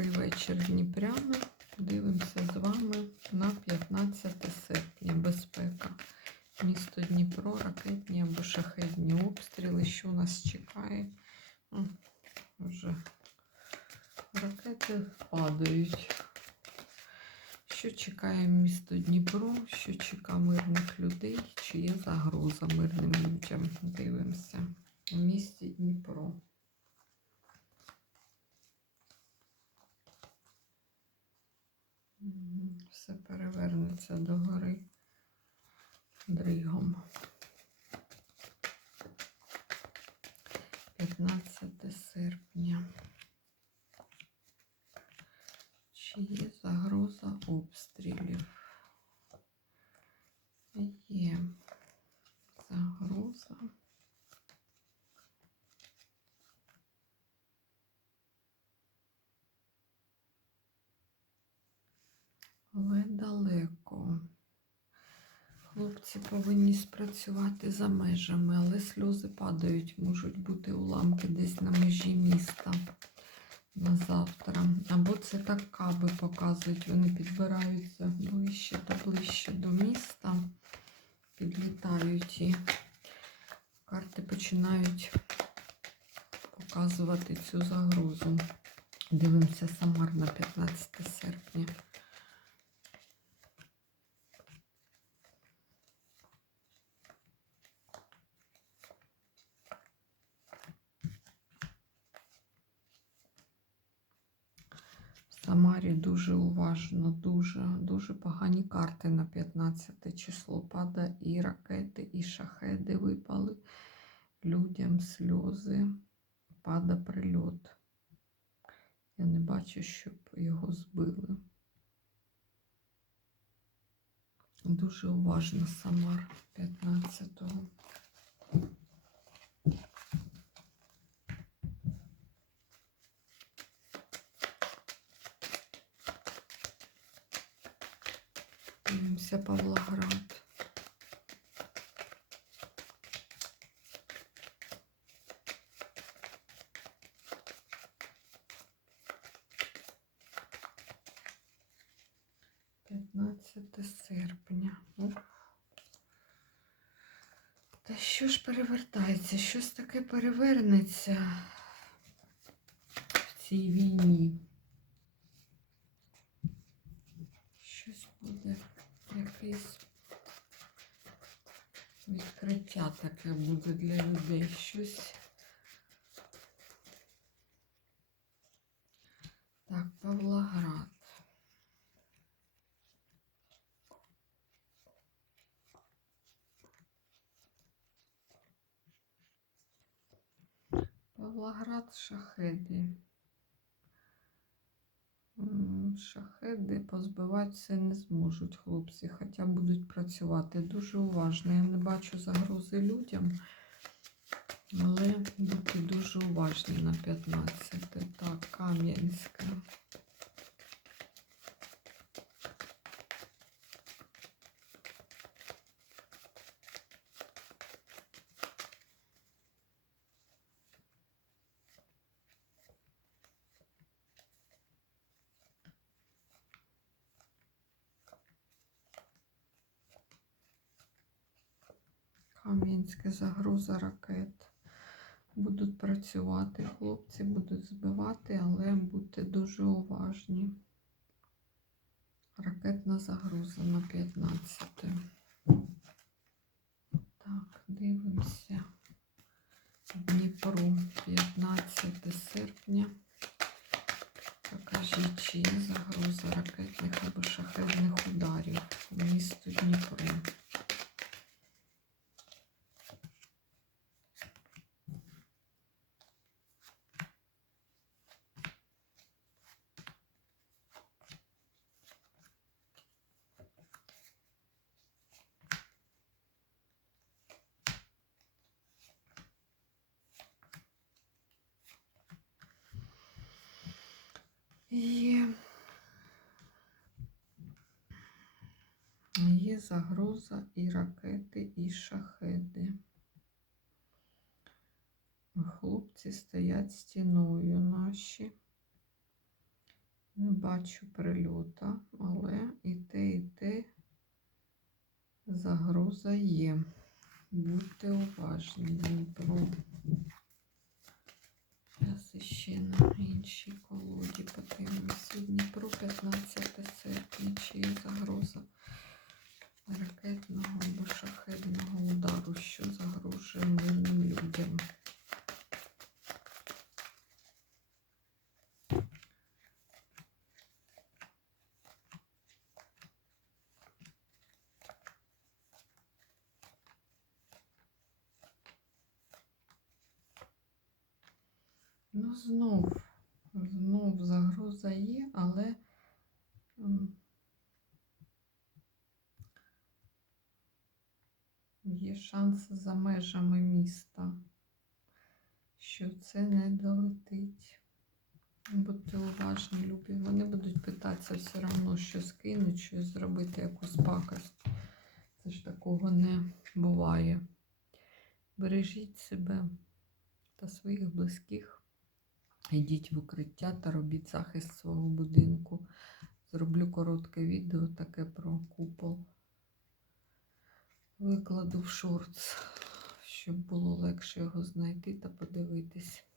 Добрий вечір, Дніпряни. Дивимося з вами на 15 серпня. Безпека. Місто Дніпро, ракетні або шахедні обстріли. Що нас чекає? Вже ракети падають. Що чекає місто Дніпро? Що чекає мирних людей? Чи є загроза мирним людям? Дивимося. У місті Дніпро. Все перевернеться до гори дригом. 15 серпня. Чи є загроза обстрілів? Є загроза. Але далеко. Хлопці повинні спрацювати за межами, але сльози падають, можуть бути уламки десь на межі міста на завтра. Або це так каби показують, вони підбираються ближче та ближче до міста, підлітають і карти починають показувати цю загрозу. Дивимося Самар на 15 серпня. Самарі дуже уважно, дуже, дуже погані карти на 15 число. Пада і ракети, і шахеди випали. Людям сльози, пада прильот. Я не бачу, щоб його збили. Дуже уважно Самар 15-го. Дивимося Павлоград. П'ятнадцяте серпня. Та що ж перевертається? Щось таке перевернеться в цій війні. Щось буде, якесь відкриття таке буде для людей. Щось. Так, Павлоград. Павлоград шахеди. Шахеди позбиватися не зможуть хлопці, хоча будуть працювати дуже уважно. Я не бачу загрози людям, але бути дуже уважні на 15. Так, Кам'янська. Кам'янська загроза ракет. Будуть працювати, хлопці будуть збивати, але будьте дуже уважні. Ракетна загроза на 15. Так, дивимося. Дніпро 15 серпня. Покажіть, чи є загроза ракетних або шахетних ударів в місто Дніпро. Є. Є загроза і ракети, і шахеди. Хлопці стоять стіною наші. Не бачу прильота, але і те, і те загроза є. Будьте уважні, Дніпро. Зараз ще на іншій колоді подивимося. Дніпро 15 серпня, чи є загроза ракетного або шахедного удару, що загрожує мирним людям. Ну, знов, знов загроза є, але є шанси за межами міста, що це не долетить. Будьте уважні, любі. Вони будуть питатися все одно щось кинуть, щось зробити, якусь пакость. Це ж такого не буває. Бережіть себе та своїх близьких. Йдіть в укриття та робіть захист свого будинку. Зроблю коротке відео таке про купол. Викладу в шорт, щоб було легше його знайти та подивитись.